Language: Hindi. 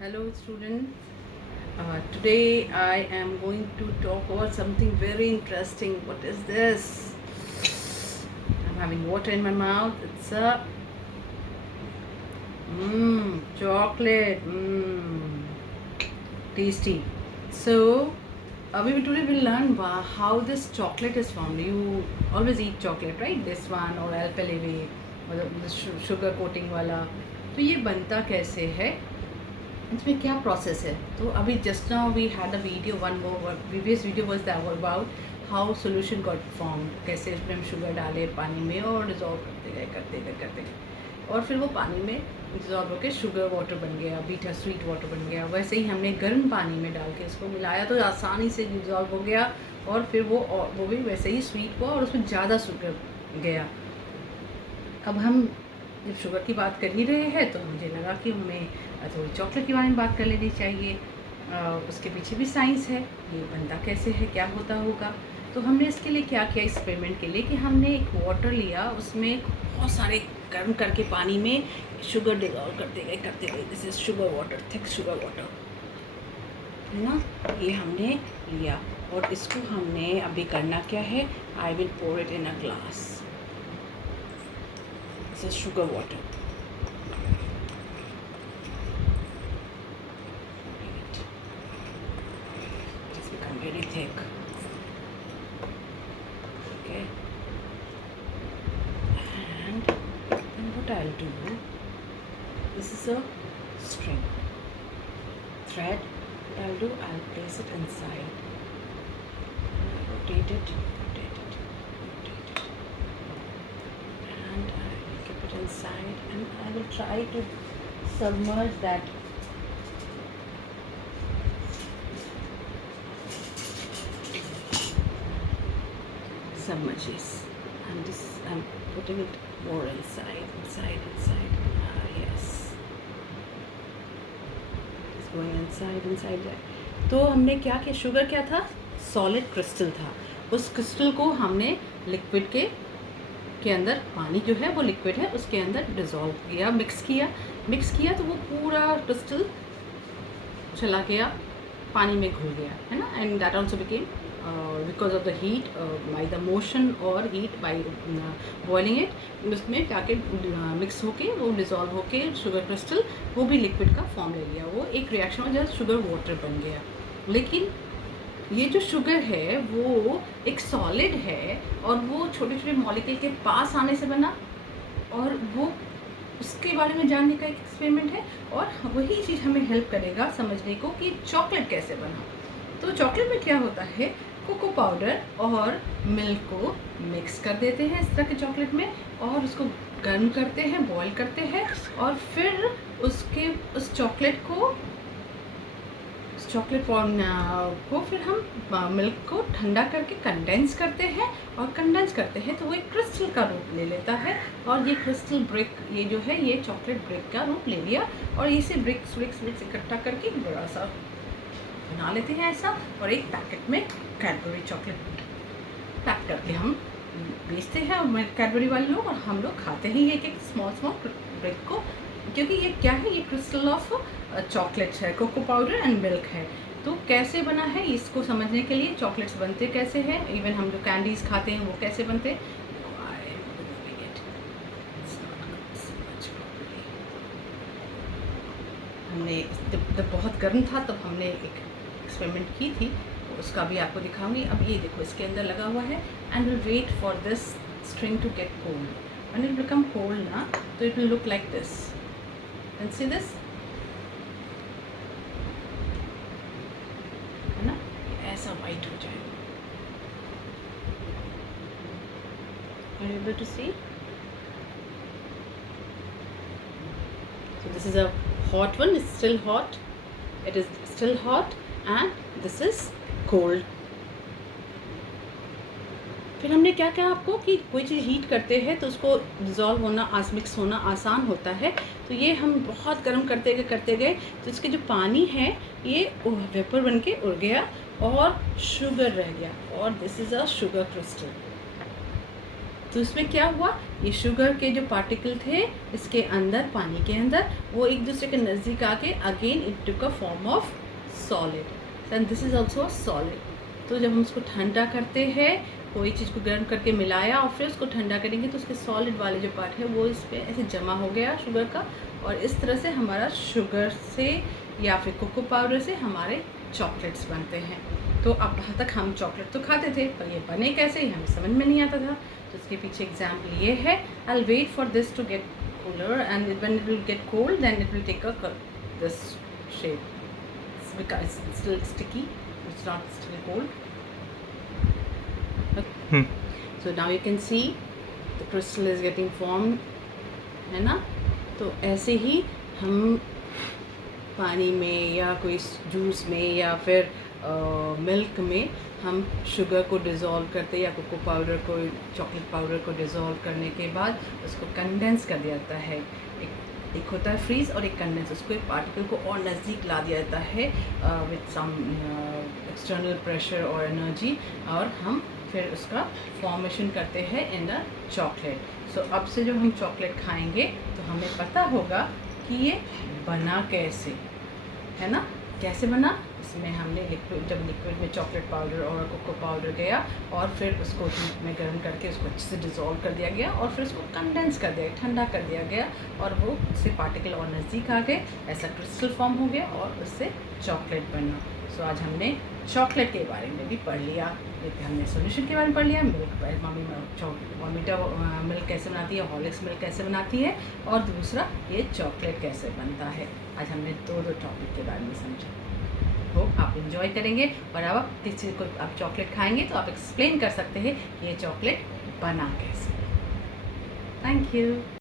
Hello students. Today I am going to talk about something very interesting. What is this? I'm having water in my mouth. It's a chocolate. Tasty. So today we'll learn how this chocolate is formed. You always eat chocolate, right? This one or Alpeleve, मतलब sugar coating वाला. तो ये बनता कैसे है, इसमें क्या प्रोसेस है? तो अभी just now we had a video one more previous video was that about how solution got form, कैसे इसमें हम शुगर डाले पानी में और डिज़ोल्व करते गए और फिर वो पानी में डिज़ोल्व होकर शुगर वाटर बन गया, बीटा स्वीट वाटर बन गया। वैसे ही हमने गर्म पानी में डाल के इसको मिलाया तो आसानी से डिज़ोल्व हो गया और फिर वो भी वैसे ही स्वीट हुआ और उसमें ज़्यादा शुगर गया। अब हम जब शुगर की बात कर ही रहे हैं तो मुझे लगा कि हमें थोड़ी चॉकलेट के बारे में बात कर लेनी चाहिए। उसके पीछे भी साइंस है, ये बनता कैसे है, क्या होता होगा। तो हमने इसके लिए क्या किया एक्सपेरिमेंट के लिए कि हमने एक वाटर लिया, उसमें बहुत सारे गर्म करके पानी में शुगर डिज़ोल्व करते गए। This is sugar water, thick sugar water है ना। ये हमने लिया और इसको हमने अभी करना क्या है, I will pour it in a glass. This is sugar water. Very thick. Okay. And then what I'll do, this is a string thread. What I'll do, I'll place it inside, rotate it, and I will keep it inside, and I will try to submerge that submerges, and this I'm putting it more inside. Yes, it's going inside. तो हमने क्या किया, शुगर क्या था, सॉलिड क्रिस्टल था। उस क्रिस्टल को हमने लिक्विड के अंदर, पानी जो है वो लिक्विड है उसके अंदर डिज़ोल्व किया, मिक्स किया तो वो पूरा क्रिस्टल चला गया, पानी में घुल गया, है ना। And that also became because of the heat, by the motion और हीट बाई बॉइलिंग इट, उसमें जाके मिक्स होके वो डिज़ोल्व होके शुगर क्रिस्टल वो भी लिक्विड का फॉर्म ले लिया। वो एक रिएक्शन में जब शुगर वाटर बन गया। लेकिन ये जो शुगर है वो एक सॉलिड है और वो छोटे छोटे मॉलिक्यूल के पास आने से बना, और वो उसके बारे में जानने का एक एक्सपेरिमेंट है और वही चीज़ हमें हेल्प करेगा समझने को कि चॉकलेट कैसे बना। तो चॉकलेट में क्या होता है, कोको पाउडर और मिल्क को मिक्स कर देते हैं इस तरह के चॉकलेट में और उसको गर्म करते हैं, बॉईल करते हैं और फिर उस चॉकलेट फॉर्म को फिर हम मिल्क को ठंडा करके कंडेंस करते हैं तो वो एक क्रिस्टल का रूप ले लेता है। और ये क्रिस्टल ब्रिक, ये जो है ये चॉकलेट ब्रिक का रूप ले लिया और इसे ब्रिक्स इकट्ठा करके बड़ा सा बना लेते हैं ऐसा, और एक पैकेट में कैडबरी चॉकलेट पैक करके हम बेचते हैं और कैडबरी वाले लोग, और हम लोग खाते हैं एक स्मॉल ब्रिक को, क्योंकि ये क्या है, ये क्रिस्टल ऑफ चॉकलेट है, कोको पाउडर एंड मिल्क है। तो कैसे बना है इसको समझने के लिए, चॉकलेट्स बनते कैसे हैं, इवन हम जो कैंडीज़ खाते हैं वो कैसे बनते हैं, हमने जब बहुत गर्म था तब हमने एक एक्सपेरिमेंट की थी, उसका भी आपको दिखाऊंगी। अब ये देखो इसके अंदर लगा हुआ है, and will wait for this string to get cold. When it become cold ना, तो it will look like this, can see this, है ना, ऐसा वाइट हो जाए। Are you able to see? So this is a hot one, it's still hot, it is still hot, and this is cold. फिर हमने क्या कहा आपको कि कोई चीज़ हीट करते हैं तो उसको डिज़ोल्व होना, मिक्स होना आसान होता है। तो ये हम बहुत गर्म करते गए तो इसके जो पानी है ये वेपर बन के उड़ गया और शुगर रह गया, और this is a sugar crystal. तो इसमें क्या हुआ, ये शुगर के जो पार्टिकल थे इसके अंदर, पानी के अंदर, वो एक दूसरे के नज़दीक आके again it took a form of solid and this is also a solid. तो जब हम उसको ठंडा करते हैं, कोई चीज़ को गर्म करके मिलाया और फिर उसको ठंडा करेंगे तो उसके सॉलिड वाले जो पार्ट है वो इस पर ऐसे जमा हो गया शुगर का, और इस तरह से हमारा शुगर से या फिर कोको पाउडर से हमारे चॉकलेट्स बनते हैं। तो अब तक हम चॉकलेट तो खाते थे, पर ये बने कैसे ही हमें समझ में नहीं आता था। तो इसके पीछे एग्जाम्पल ये है, I will wait for this to get cooler and when it will get cold then it will take a this shape because it's still sticky, it's not still cold. So now you can see the crystal is getting formed, है ना। तो ऐसे ही हम पानी में या कोई जूस में या फिर मिल्क में हम शुगर को डिज़ोल्व करते या कोको पाउडर को, चॉकलेट पाउडर को डिज़ोल्व करने के बाद उसको कंडेंस कर दिया जाता है। एक होता है फ्रीज़ और एक कंडेंस, उसको एक पार्टिकल को और नज़दीक ला दिया जाता है विथ सम एक्सटर्नल प्रेशर और एनर्जी, और हम फिर उसका फॉर्मेशन करते हैं इन द चॉकलेट। सो अब से जब हम चॉकलेट खाएंगे तो हमें पता होगा कि ये बना कैसे, है ना। कैसे बना, इसमें हमने जब लिक्विड में चॉकलेट पाउडर और कोको पाउडर गया और फिर उसको हीट में गर्म करके उसको अच्छे से डिज़ोल्व कर दिया गया और फिर उसको कंडेंस कर दिया, ठंडा कर दिया गया, और वो उससे पार्टिकल और नज़दीक आ गए, ऐसा क्रिस्टल फॉर्म हो गया और उससे चॉकलेट बना। सो आज हमने चॉकलेट के बारे में भी पढ़ लिया, लेकिन हमने सोल्यूशन के बारे में पढ़ लिया, मिल्क मम्मी वॉमिटा मिल्क कैसे बनाती है, हॉर्लिक्स मिल्क कैसे बनाती है, और दूसरा ये चॉकलेट कैसे बनता है। आज हमने दो टॉपिक के बारे में समझा। होप आप इंजॉय करेंगे, और अब आप किसी को आप चॉकलेट खाएंगे तो आप एक्सप्लेन कर सकते हैं कि ये चॉकलेट बना कैसे। Thank you.